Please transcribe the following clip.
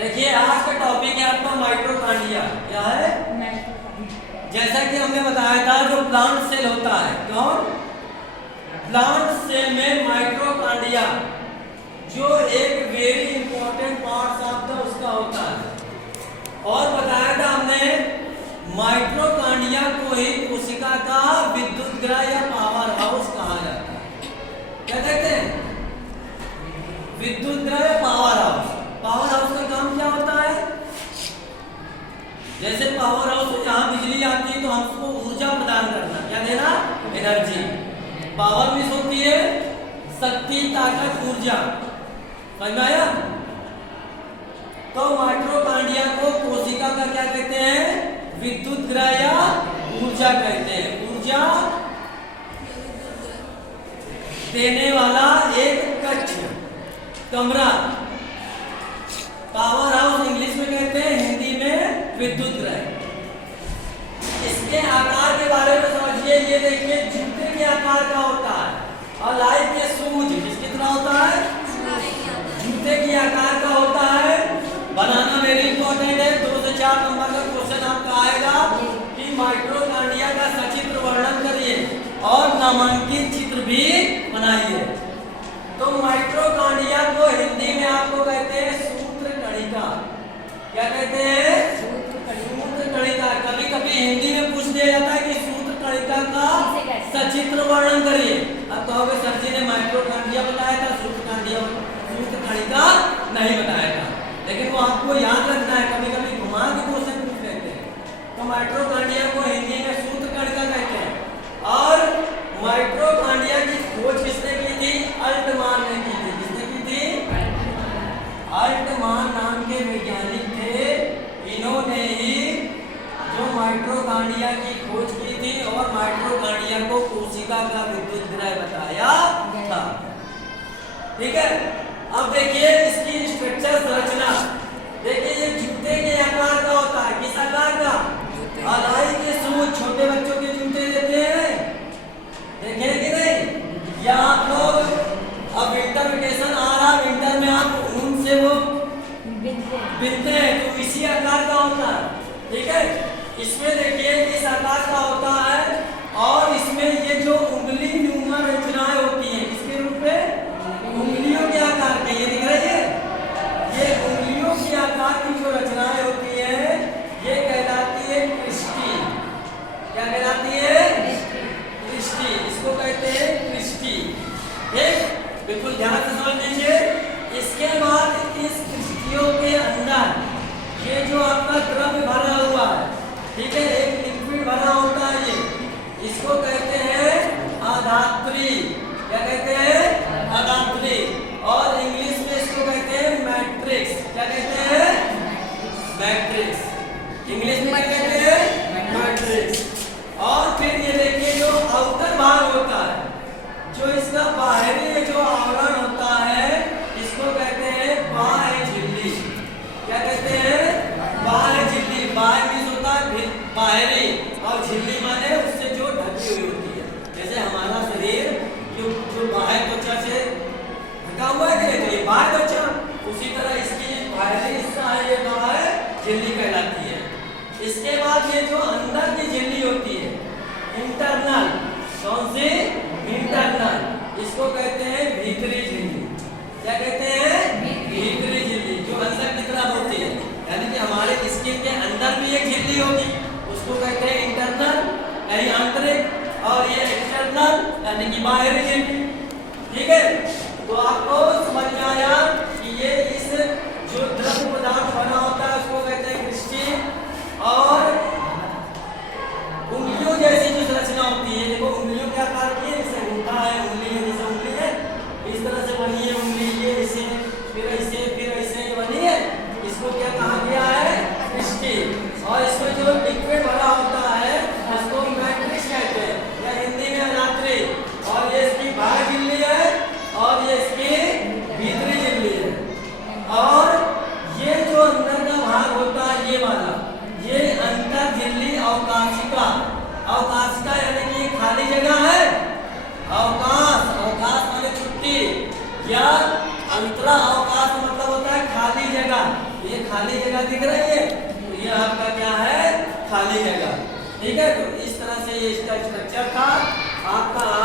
देखिए आज का टॉपिक है आपका माइटोकॉन्ड्रिया। क्या है? जैसा कि हमने बताया था जो प्लांट सेल होता है, कौन? प्लांट सेल में माइटोकॉन्ड्रिया जो एक very important part of the उसका होता है। और बताया था हमने माइटोकॉन्ड्रिया को ही कोशिका का विद्युत ग्रह या पावर हाउस कहा जाता है। क्या कहते हैं? विद्युत ग्रह या पावर हाउस। पावर हाउस का काम क्या होता है? जैसे पावर हाउस में जहां बिजली आती है तो हमको ऊर्जा प्रदान करना, क्या देना? एनर्जी। पावर मीन्स होती है शक्ति, ताकत, ऊर्जा। समझ में आया? तो माइटोकॉन्ड्रिया को कोशिका का क्या कहते हैं? विद्युत ग्रह या ऊर्जा कहते हैं। ऊर्जा देने वाला एक कक्ष, कमरा। पावर हाउस इंग्लिश में कहते हैं, हिंदी में विद्युत ग्रह। इसके आकार के बारे में समझिए। ये देखिए जूते के आकार का होता है और लाइट के सूज किसकी तरह होता है? जूते के आकार का होता है। बनाना वेरी इंपॉर्टेंट है। 2 से 4 नंबर का क्वेश्चन आपका आएगा कि माइटोकॉन्ड्रिया का सचित्र वर्णन करिए और नामांकित चित्र भी बनाइए। तो माइटोकॉन्ड्रिया को हिंदी में आपको कहते हैं सूत्रकणिका। क्या कहते हैं? सूत्रकणिका। कभी कभी हिंदी में पूछ दिया जाता है कि सूत्रकणिका का सचित्र वर्णन करिए। अब कहोगे सर जी ने माइटोकॉन्ड्रिया बताया था, सूत्रकणिका नहीं बताया था। लेकिन वो आपको याद रखना है, कभी कभी घुमा के क्वेश्चन पूछ लेते हैं। तो माइटोकॉन्ड्रिया को हिंदी में सूत्रकणिका कहते हैं। और माइटोकॉन्ड्रिया की खोज किसने की थी? अल्टमान ने की थी। किसने की थी? अल्टमान नाम के वैज्ञानिक थे। इन्होंने ही जो माइटोकॉन्ड्रिया की खोज की थी और माइटोकॉन्ड्रिया को कोशिका का विद्युत ग्रह बताया था। ठीक है। अब देखिए इसकी स्ट्रक्चर, संरचना देखिए। ये जूते के आकार का होता है। किस आकार का? अलाई के सूज। छोटे बच्चों के जूते देते हैं, देखे कि नहीं? या आप लोग अब विंटर वेकेशन आ रहा, विंटर में आप ऊन से वो बिनते हैं तो इसी आकार का होता है। ठीक है। इसमें देखिए इस आकार का होता है और इसमें ये जो उंगली नुमा रचनाएं होती हैं, किसके रूप में? उंगलियों के आकार के। ये दिख रही है? ये उंगलियों के आकार की जो रचनाएं होती है ये कहलाती है क्रिस्टी। क्या कहलाती है? क्रिस्टी। इसको कहते हैं क्रिस्टी। ठीक, बिल्कुल ध्यान से समझ लीजिए। इसके बाद इस क्रिस्टियों के अंदर ये जो आपका द्रव्य भरा हुआ है, ठीक है, एक लिक्विड भरा होता है, ये इसको कहते हैं अधात्री। क्या कहते हैं? अधात्री। और इंग्लिश में इसको कहते हैं मैट्रिक्स। क्या कहते हैं? मैट्रिक्स। इंग्लिश में क्या कहते हैं? मैट्रिक्स। और फिर ये देखिए जो आउटर भाग होता है, जो इसका बाहरी जो आवरण होता है, इसको कहते हैं बाह्य झिल्ली। क्या कहते हैं? बाह्य झिल्ली। बाह्य मीन्स होता है बाहरी और झिल्ली माने उससे जो ढकी हुई होती है। जैसे हमारा शरीर जो बाह्य त्वचा से ढका हुआ है कि नहीं, बाह्य त्वचा, उसी तरह इसकी बाहरी हिस्सा है, ये बाह्य झिल्ली कहलाती है। इसके बाद ये जो अंदर की झिल्ली होती है, इंटरनल, कौन सी? इंटरनल, इसको कहते हैं भीतरी झिल्ली। क्या कहते हैं? भीतरी झिल्ली, जो अंदर की तरफ होती है। यानी कि हमारे स्किन के अंदर भी एक झिल्ली होगी, उसको कहते हैं इंटरनल यानी आंतरिक, और ये एक्सटर्नल यानी कि बाहरी झिल्ली। ठीक है। तो आपको समझ में आया कि ये इस जो द्रव्य पदार्थ बना होता है उसको कहते हैं क्रिस्टी। और उंगलियों जैसी जो संरचना होती है, देखो उंगलियों के आकार की, जैसे अंगूठा है, उंगली है, जैसे उंगली है, इस तरह से बनी है उंगली, ये ऐसे, फिर ऐसे, फिर ऐसे बनी है। इसको क्या कहा गया है? क्रिस्टी। और इसमें जो लिक्विड भरा होता है उसको मैट्रिक्स कहते हैं, या हिंदी में अधात्री। और ये इसकी बाह्य झिल्ली है और ये इसकी भीतरी झिल्ली है। और ये जो अंदर का भाग होता है, ये वाला, ये अंतर झिल्ली अवकाशिका। अवकाशिका यानी कि खाली जगह है। अवकाश, अवकाश माने छुट्टी, या अंतरा अवकाश मतलब होता है खाली जगह। ये खाली जगह दिख रही है, तो ये आपका क्या है, खाली जगह। ठीक है, तो इस तरह से ये इसका स्ट्रक्चर था आपका।